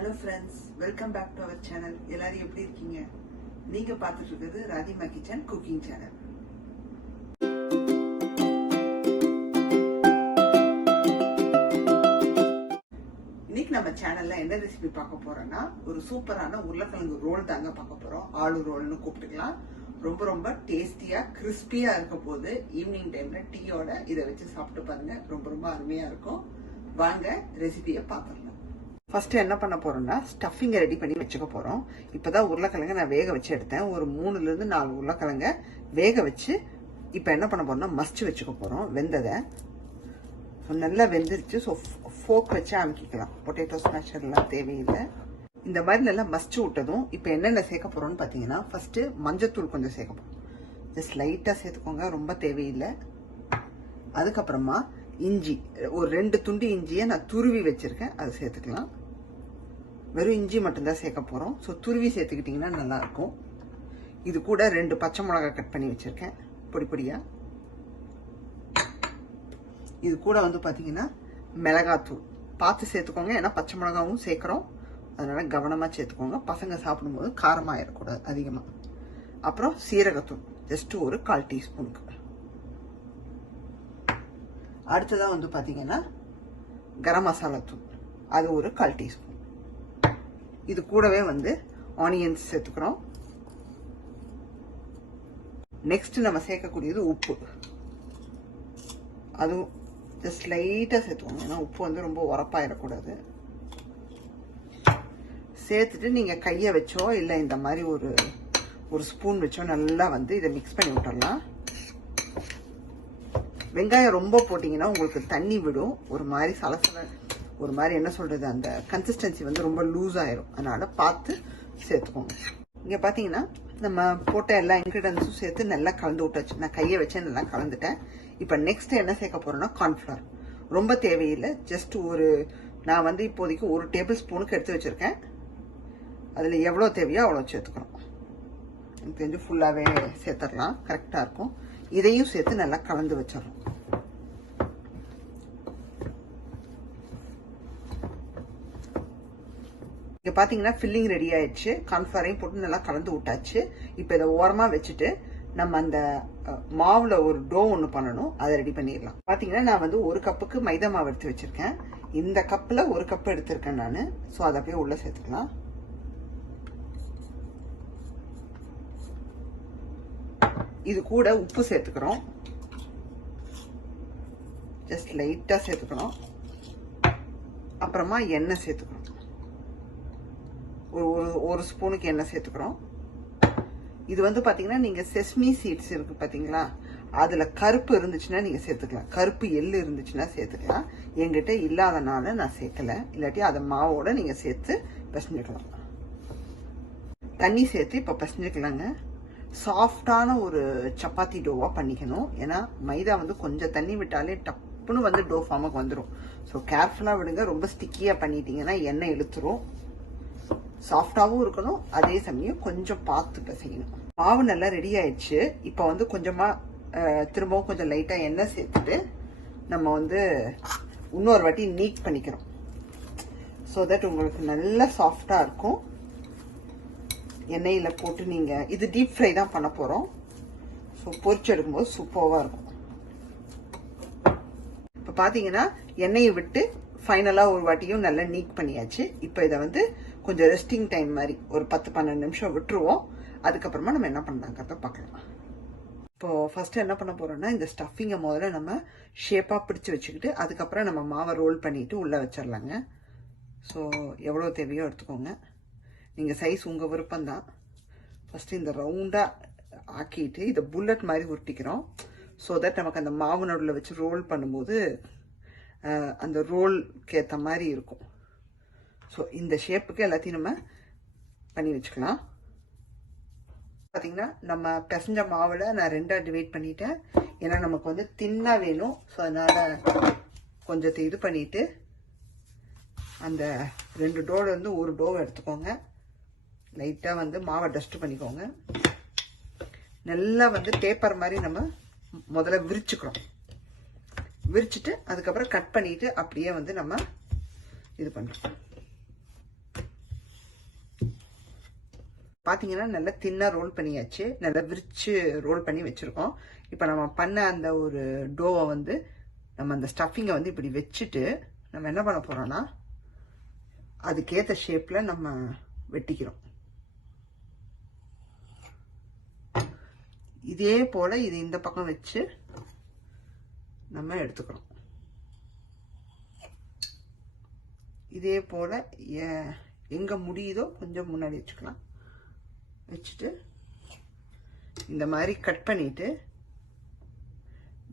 Hello friends, welcome back to our channel. எல்லாரும் எப்படி இருக்கீங்க? நீங்க பார்த்துட்டு இருக்கிறது ராதிமா கிச்சன் குக்கிங் சேனல். இன்னைக்கு நம்ம சேனல்ல என்ன ரெசிபி பார்க்க போறோம்னா ஒரு சூப்பரான உருளைக்கிழங்கு ரோல் தாங்க பார்க்க போறோம். ஆலு ரோல்னு கூப்பிட்டுக்கலாம். ரொம்ப ரொம்ப டேஸ்டியா கிறிஸ்பியா இருக்க போது ஈவினிங் டைம்ல டீயோட இதை வச்சு சாப்பிட்டு பாருங்க. ரொம்ப ரொம்ப அருமையா இருக்கும். வாங்க ரெசிபியை பார்க்கலாம். ஃபர்ஸ்ட் என்ன பண்ண போறோம்னா ஸ்டஃபிங்கை ரெடி பண்ணி வச்சுக்க போறோம். இப்பதான் உருளைக்கிழங்க நான் வேக வச்சு எடுத்தேன். ஒரு 3 to 4 உருளைக்கிழங்க வேக வச்சு இப்ப என்ன பண்ண போறோம்னா மஸ்ட் வச்சுக்க போறோம். வெந்ததை நல்லா வெந்துருச்சு. ஸோ ஃபோக் வச்சு அமுக்கிக்கலாம். பொட்டேட்டோ ஸ்மாஷர்லாம் தேவையில்லை. இந்த மாதிரி நல்லா மஸ்ட் விட்டதும் இப்போ என்னென்ன சேர்க்க போறோம்னு பார்த்தீங்கன்னா ஃபர்ஸ்ட் மஞ்சத்தூள் கொஞ்சம் சேர்க்க போறோம். ஜஸ்ட் லைட்டாக சேர்த்துக்கோங்க, ரொம்ப தேவையில்லை. அதுக்கப்புறமா இஞ்சி, ஒரு 2 துண்டு இஞ்சியை நான் துருவி வச்சிருக்கேன், அதை சேர்த்துக்கலாம். வெறும் இஞ்சி மட்டும்தான் சேர்க்க போறோம். ஸோ துருவி சேர்த்துக்கிட்டிங்கன்னா நல்லா இருக்கும். இது கூட 2 பச்சை மிளகாய் கட் பண்ணி வச்சிருக்கேன் பொடி பொடியா. இது கூட வந்து பார்த்தீங்கன்னா மிளகாத்தூள் பார்த்து சேர்த்துக்கோங்க, ஏன்னா பச்சை மிளகாவும் சேர்க்குறோம், அதனால கவனமாக சேர்த்துக்கோங்க. பசங்க சாப்பிடும்போது காரமாக ஆயிடக்கூடாது அதிகமாக. அப்புறம் சீரகத்தூள் ஜஸ்ட் ஒரு 1/4 டீஸ்பூனுக்கு. அடுத்ததாக வந்து பார்த்தீங்கன்னா கரம் மசாலா தூள், அது ஒரு 1/4 டீஸ்பூன். இது கூடவே வந்து ஆனியன்ஸ் சேர்த்துக்கிறோம். நெக்ஸ்ட் நம்ம சேர்க்கக்கூடியது உப்பு. அதுவும் ஜஸ்ட் லைட்டாக சேர்த்துக்கோங்க, ஏன்னா உப்பு வந்து ரொம்ப உரப்பாயிடக்கூடாது. சேர்த்துட்டு நீங்கள் கையை வச்சோ இல்லை இந்த மாதிரி ஒரு ஸ்பூன் வச்சோ நல்லா வந்து இதை மிக்ஸ் பண்ணி விட்டுடலாம். வெங்காயம் ரொம்ப போட்டிங்கன்னா உங்களுக்கு தண்ணி விடும், ஒரு மாதிரி சலசல, ஒரு மாதிரி என்ன சொல்கிறது, அந்த கன்சிஸ்டன்சி வந்து ரொம்ப லூஸ் ஆயிரும். அதனால் பார்த்து சேர்த்துக்கோங்க. இங்கே பார்த்தீங்கன்னா நம்ம போட்ட எல்லா இன்க்ரீடியன்ஸும் சேர்த்து நல்லா கலந்து விட்டாச்சு. நான் கையை வச்சு நல்லா கலந்துட்டேன். இப்போ நெக்ஸ்ட் என்ன சேர்க்க போகிறோன்னா கார்ன்ஃப்ளவர். ரொம்ப தேவையில்லை, ஜஸ்ட் நான் வந்து இப்போதைக்கு 1 டேபிள் ஸ்பூனுக்கு எடுத்து வச்சுருக்கேன். அதில் எவ்வளோ தேவையோ அவ்வளோ சேர்த்துக்கிறோம். எனக்கு தெரிஞ்சு ஃபுல்லாகவே சேர்த்துடலாம், கரெக்டாக இருக்கும். இதையும் சேர்த்து நல்லா கலந்து வச்சிடறோம். இங்கே பார்த்தீங்கன்னா ஃபில்லிங் ரெடி ஆயிடுச்சு. கார்ன்ஃப்ளவரையும் போட்டு நல்லா கலந்து விட்டாச்சு. இப்போ இதை ஓரமாக வச்சுட்டு நம்ம அந்த மாவில் ஒரு டோ ஒன்று பண்ணணும், அதை ரெடி பண்ணிடலாம். பார்த்தீங்கன்னா நான் வந்து 1 கப்புக்கு மைதா மாவு எடுத்து வச்சிருக்கேன். இந்த கப்பில் 1 கப் எடுத்திருக்கேன் நான். ஸோ அதை அப்படியே உள்ளே சேர்த்துக்கலாம். இது கூட உப்பு சேர்த்துக்கிறோம், ஜஸ்ட் லைட்டாக சேர்த்துக்கணும். அப்புறமா எண்ணெய் சேர்த்துக்கிறோம், ஒரு ஸ்பூனுக்கு எண்ணெய் சேர்த்துக்கிறோம். இது வந்து பார்த்தீங்கன்னா நீங்கள் செஸ்மி சீட்ஸ் இருக்கு பார்த்தீங்களா, அதில் கருப்பு இருந்துச்சுன்னா நீங்கள் சேர்த்துக்கலாம், கருப்பு எள்ளு இருந்துச்சுன்னா சேர்த்துக்கலாம். என்கிட்ட இல்லாதனால நான் சேர்க்கலை, இல்லாட்டி அதை மாவோட நீங்கள் சேர்த்து பிசைஞ்சுக்கலாம். தண்ணி சேர்த்து இப்போ பிசைஞ்சுக்கலாங்க. சாஃப்டான ஒரு சப்பாத்தி டோவாக பண்ணிக்கணும், ஏன்னா மைதா வந்து கொஞ்சம் தண்ணி விட்டாலே டப்புன்னு வந்து டோ ஃபார்முக்கு வந்துடும். ஸோ கேர்ஃபுல்லாக விடுங்க, ரொம்ப ஸ்டிக்கியாக பண்ணிட்டீங்கன்னா எண்ணெய் இழுத்துரும். சாஃப்டாகவும் இருக்கணும், அதே சமயம் கொஞ்சம் பார்த்து பிசையணும். மாவு நல்லா ரெடி ஆயிடுச்சு. இப்போ வந்து கொஞ்சமாக திரும்பவும் கொஞ்சம் லைட்டாக எண்ணெய் சேர்த்துட்டு நம்ம வந்து இன்னொரு வாட்டி நீட் பண்ணிக்கிறோம். ஸோ தட் உங்களுக்கு நல்லா சாஃப்டாக இருக்கும். எண்ணெயில் போட்டு நீங்கள் இது டீப் ஃப்ரை தான் பண்ண போகிறோம். ஸோ பொரிச்சு எடுக்கும்போது சூப்பராக இருக்கும். இப்போ பார்த்தீங்கன்னா எண்ணெயை விட்டு ஃபைனலாக ஒரு வாட்டியும் நல்லா நீட் பண்ணியாச்சு. இப்போ இதை வந்து கொஞ்சம் ரெஸ்டிங் டைம் மாதிரி ஒரு 10-12 நிமிஷம் விட்டுருவோம். அதுக்கப்புறமா நம்ம என்ன பண்ணலாங்கிறத பார்க்கலாம். இப்போது ஃபஸ்ட்டு என்ன பண்ண போகிறோம்னா இந்த ஸ்டஃபிங்கை முதல்ல நம்ம ஷேப்பாக பிடிச்சி வச்சுக்கிட்டு அதுக்கப்புறம் நம்ம மாவை ரோல் பண்ணிவிட்டு உள்ளே வச்சிடலாங்க. ஸோ எவ்வளோ தேவையோ எடுத்துக்கோங்க, நீங்கள் சைஸ் உங்கள் விருப்பம்தான். ஃபஸ்ட்டு இந்த ரவுண்டாக ஆக்கிட்டு இதை புல்லட் மாதிரி உருட்டிக்கிறோம். ஸோ தட் நமக்கு அந்த மாவு நடுவில் வச்சு ரோல் பண்ணும்போது அந்த ரோல்க்கு ஏற்ற மாதிரி இருக்கும். ஸோ இந்த ஷேப்புக்கு எல்லாத்தையும் நம்ம பண்ணி வச்சுக்கலாம். பார்த்தீங்கன்னா நம்ம பிசைஞ்ச மாவில் நான் 2ஆக டிவைட் பண்ணிட்டேன், ஏன்னா நமக்கு வந்து தின்னாக வேணும். ஸோ அதனால் கொஞ்சத்தை இது பண்ணிவிட்டு அந்த 2 டோவில் வந்து ஒரு டோவை எடுத்துக்கோங்க. லைட்டாக வந்து மாவை டஸ்ட் பண்ணிக்கோங்க. நல்லா வந்து பேப்பர் மாதிரி நம்ம முதல்ல விரிச்சுக்கிறோம். விரிச்சுட்டு அதுக்கப்புறம் கட் பண்ணிவிட்டு அப்படியே வந்து நம்ம இது பண்ணுறோம். பார்த்தீங்கன்னா நல்லா தின்னாக ரோல் பண்ணியாச்சு, நல்லா விரிச்சு ரோல் பண்ணி வச்சுருக்கோம். இப்போ நம்ம பண்ண அந்த ஒரு டோவை வந்து நம்ம அந்த ஸ்டஃபிங்கை வந்து இப்படி வச்சுட்டு நம்ம என்ன பண்ண போகிறோம்னா அதுக்கேற்ற ஷேப்பில் நம்ம வெட்டிக்கிறோம். இதே போல் இது இந்த பக்கம் வச்சு நம்ம எடுத்துக்கிறோம். இதே போல் எங்கே முடியுதோ கொஞ்சம் முன்னாடி வச்சுக்கலாம். வச்சுட்டு இந்த மாதிரி கட் பண்ணிவிட்டு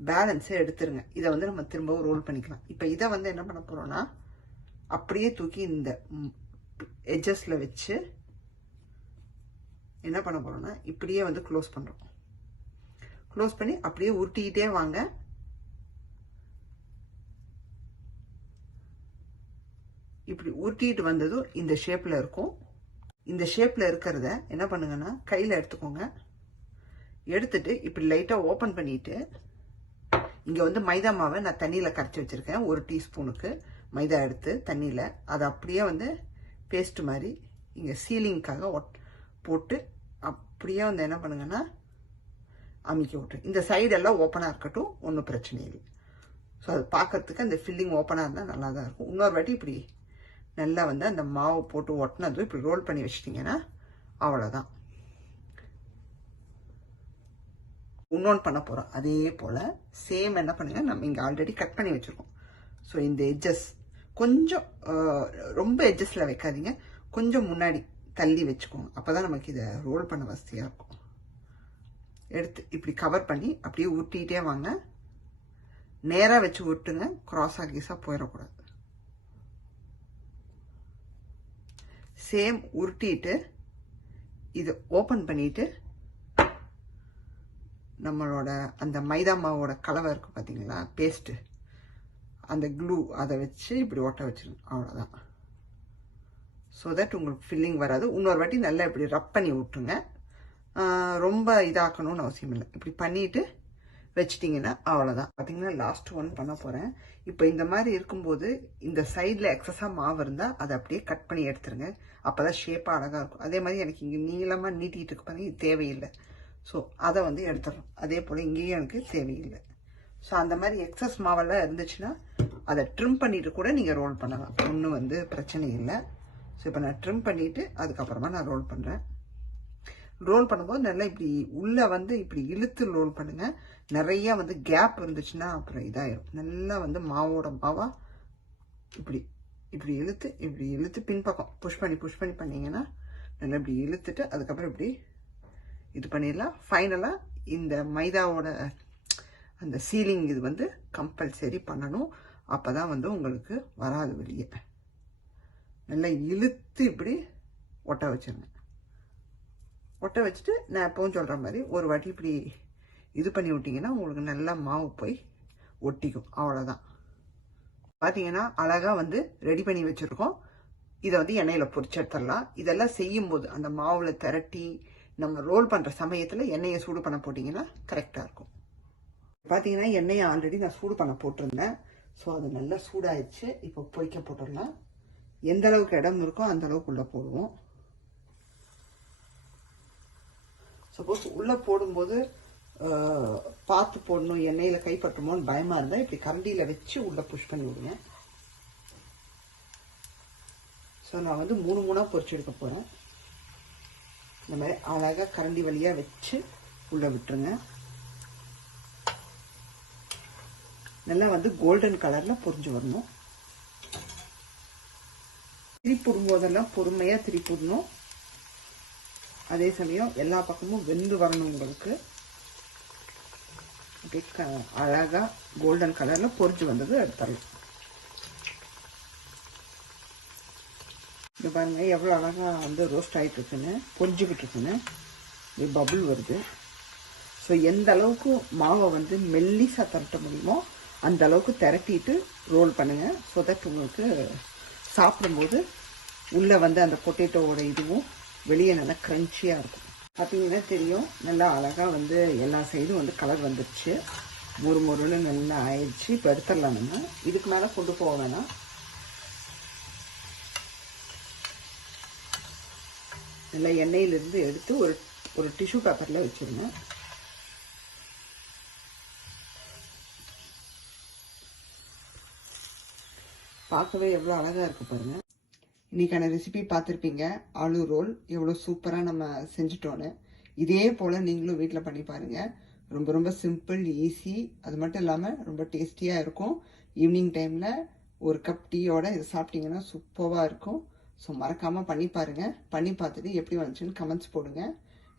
பேலன்ஸை எடுத்துருங்க. இதை வந்து நம்ம திரும்பவும் ரோல் பண்ணிக்கலாம். இப்போ இதை வந்து என்ன பண்ண போகிறோன்னா அப்படியே தூக்கி இந்த எட்ஜஸில் வச்சு என்ன பண்ண போகிறோன்னா இப்படியே வந்து க்ளோஸ் பண்ணுறோம். க்ளோஸ் பண்ணி அப்படியே உருட்டிக்கிட்டே வாங்க. இப்படி உருட்டிட்டு வந்ததும் இந்த ஷேப்பில் இருக்கும். இந்த ஷேப்பில் இருக்கிறத என்ன பண்ணுங்கன்னா கையில் எடுத்துக்கோங்க. எடுத்துட்டு இப்படி லைட்டாக ஓப்பன் பண்ணிவிட்டு இங்கே வந்து மைதா மாவை நான் தண்ணியில் கரைச்சி வச்சுருக்கேன். 1 டீஸ்பூனுக்கு மைதா எடுத்து தண்ணியில் அதை அப்படியே வந்து பேஸ்ட் மாதிரி இங்கே சீலிங்க்காக போட்டு அப்படியே வந்து என்ன பண்ணுங்கன்னா அமுக்கி விட்டுரு. இந்த சைடெல்லாம் ஓப்பனாக இருக்கட்டும், ஒன்றும் பிரச்சனை இல்லை. ஸோ அது பார்க்கறதுக்கு அந்த ஃபில்லிங் ஓப்பனாக இருந்தால் நல்லா தான் இருக்கும். இன்னொரு வாட்டி இப்படி நல்லா வந்து அந்த மாவு போட்டு ஒட்டினதும் இப்படி ரோல் பண்ணி வச்சிட்டிங்கன்னா அவ்வளோதான். இன்னொன்று பண்ண போகிறோம். அதே போல் சேம் என்ன பண்ணுங்க, நம்ம இங்கே ஆல்ரெடி கட் பண்ணி வச்சுருக்கோம். ஸோ இந்த எட்ஜஸ் கொஞ்சம் ரொம்ப எட்ஜஸில் வைக்காதீங்க, கொஞ்சம் முன்னாடி தள்ளி வச்சுக்கோங்க. அப்போ தான் நமக்கு இதை ரோல் பண்ண வசதியாக இருக்கும். எடுத்து இப்படி கவர் பண்ணி அப்படியே உருட்டிகிட்டே வாங்க. நேராக வச்சு விட்டுங்க, க்ராஸாக கீஸாக போயிடக்கூடாது. சேம் உருட்டிட்டு இது ஓப்பன் பண்ணிட்டு நம்மளோட அந்த மைதா மாவோட கலவை இருக்குது பார்த்தீங்களா, பேஸ்ட்டு, அந்த க்ளூ அதை வச்சு இப்படி ஒட்ட வச்சிருங்க. அவ்வளோதான். ஸோ தட் உங்களுக்கு ஃபில்லிங் வராது. இன்னொரு வாட்டி நல்லா இப்படி ரப் பண்ணி விட்டுருங்க. ரொம்ப இதாக்கணும்னு அவசியம் இல்லை. இப்படி பண்ணிவிட்டு வச்சிட்டிங்கன்னா அவ்வளோதான். பார்த்தீங்கன்னா லாஸ்ட் ஒன் பண்ண போகிறேன். இப்போ இந்த மாதிரி இருக்கும்போது இந்த சைடில் எக்ஸஸாக மாவு இருந்தால் அதை அப்படியே கட் பண்ணி எடுத்துருங்க. அப்போ தான் ஷேப்பாக அழகாக இருக்கும். அதே மாதிரி எனக்கு இங்கே நீளமாக நீட்டிகிட்டு இருக்கு பாருங்க, இது தேவையில்லை. ஸோ அதை வந்து எடுத்துடணும். அதே போல் இங்கேயும் எனக்கு தேவையில்லை. ஸோ அந்த மாதிரி எக்ஸஸ் மாவெல்லாம் இருந்துச்சுன்னா அதை ட்ரிம் பண்ணிவிட்டு கூட நீங்கள் ரோல் பண்ணலாம், ஒன்றும் வந்து பிரச்சனை இல்லை. ஸோ இப்போ நான் ட்ரிம் பண்ணிவிட்டு அதுக்கப்புறமா நான் ரோல் பண்ணுறேன். ரோல் பண்ணும்போது நல்லா இப்படி உள்ளே வந்து இப்படி இழுத்து ரோல் பண்ணுங்கள். நிறையா வந்து கேப் இருந்துச்சுன்னா அப்புறம் இதாகிடும். நல்லா வந்து மாவோட மாவாக இப்படி இப்படி இழுத்து பின்பக்கம் புஷ் பண்ணி பண்ணிங்கன்னா நல்லா இப்படி இழுத்துட்டு அதுக்கப்புறம் இப்படி இது பண்ணிடலாம். ஃபைனலாக இந்த மைதாவோட அந்த சீலிங் இது வந்து கம்பல்சரி பண்ணணும். அப்போ தான் வந்து உங்களுக்கு வராது வெளியே. நல்லா இழுத்து இப்படி ஒட்ட வச்சிருங்க. ஒட்ட வச்சுட்டு நான் எப்பவும் சொல்கிற மாதிரி ஒரு வாட்டி இப்படி இது பண்ணி விட்டிங்கன்னா உங்களுக்கு நல்லா மாவு போய் ஒட்டிக்கும். அவ்வளோதான். பார்த்தீங்கன்னா அழகாக வந்து ரெடி பண்ணி வச்சுருக்கோம். இதை வந்து எண்ணெயில் பொரிச்சு எடுத்துடலாம். இதெல்லாம் செய்யும்போது அந்த மாவில் திரட்டி நம்ம ரோல் பண்ணுற சமயத்தில் எண்ணெயை சூடு பண்ண போட்டிங்கன்னா கரெக்டாக இருக்கும். பார்த்தீங்கன்னா எண்ணெயை ஆல்ரெடி நான் சூடு பண்ண போட்டிருந்தேன். ஸோ அது நல்லா சூடாயிடுச்சு. இப்போ பொரிக்க போட்டுடலாம். எந்த அளவுக்கு இடம் இருக்கோ அந்த அளவுக்கு உள்ளே போடுவோம். சப்போஸ் உள்ளே போடும்போது பார்த்து போடணும், எண்ணெயில் கைப்பற்றுமோன்னு பயமாக இருந்தால் இப்படி கரண்டியில் வச்சு உள்ளே புஷ் பண்ணி விடுங்க. ஸோ நான் வந்து 3 பொரிச்சு எடுக்க போகிறேன். இந்த மாதிரி அழகாக கரண்டி வழியாக வச்சு உள்ளே விட்டுருங்க. நல்லா வந்து கோல்டன் கலரில் பொரிஞ்சு வரணும். திருப்பிடும்போதெல்லாம் பொறுமையாக திருப்பிடணும். அதே சமயம் எல்லா பக்கமும் வெந்து வரணும். உங்களுக்கு அழகாக கோல்டன் கலரில் பொரிஞ்சு வந்தது எடுத்துடலாம். இது பாருங்க எவ்வளோ அழகாக வந்து ரோஸ்ட் ஆகிட்டு இருக்குன்னு, பொரிஞ்சுக்கிட்டு இருக்குன்னு இது பபுள் வருது. ஸோ எந்த அளவுக்கு மாவை வந்து மெல்லிசாக திரட்ட முடியுமோ அந்த அளவுக்கு திரட்டிட்டு ரோல் பண்ணுங்கள். ஸோ தட் உங்களுக்கு சாப்பிடும்போது உள்ளே வந்து அந்த பொட்டேட்டோவோட இதுவும் வெளியே நல்லா க்ரன்ச்சியாக இருக்கும். பார்த்தீங்கன்னா தெரியும், நல்லா அழகாக வந்து எல்லா சைடும் வந்து கலர் வந்துடுச்சு. முறுமுறுன்னு நல்லா ஆயிடுச்சு. இப்போ எடுத்துடலாம். நம்ம இதுக்கு மேலே கொண்டு போக வேணாம். நல்லா எண்ணெயிலிருந்து எடுத்து ஒரு டிஷ்யூ பேப்பரில் வச்சுருங்க. பார்க்கவே எவ்வளோ அழகாக இருக்குது பாருங்கள். இன்றைக்கான ரெசிபி பார்த்துருப்பீங்க. ஆலு ரோல் எவ்வளோ சூப்பராக நம்ம செஞ்சுட்டோன்னு. இதே போல் நீங்களும் வீட்டில் பண்ணி பாருங்கள். ரொம்ப ரொம்ப சிம்பிள், ஈஸி. அது மட்டும் இல்லாமல் ரொம்ப டேஸ்டியாக இருக்கும். ஈவினிங் டைமில் ஒரு கப் டீயோட இது சாப்பிட்டீங்கன்னா சூப்பராக இருக்கும். ஸோ மறக்காமல் பண்ணி பாருங்கள். பண்ணி பார்த்துட்டு எப்படி வந்துச்சுன்னு கமெண்ட்ஸ் போடுங்க.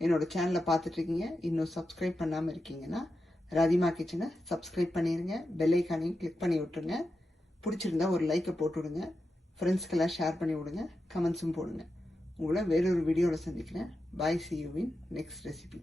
என்னோடய சேனலை பார்த்துட்ருக்கீங்க, இன்னும் சப்ஸ்கிரைப் பண்ணாமல் இருக்கீங்கன்னா ராதிமா கிச்சனை சப்ஸ்கிரைப் பண்ணிடுங்க. பெல் ஐக்கானையும் கிளிக் பண்ணி விட்டுருங்க. பிடிச்சிருந்தா ஒரு லைக்கை போட்டு விடுங்க. ஃப்ரெண்ட்ஸ்க்கெல்லாம் ஷேர் பண்ணி விடுங்க. கமெண்ட்ஸும் போடுங்க. உங்களை வேறொரு வீடியோவில் சந்திக்கிறேன். பாய், see you in next recipe.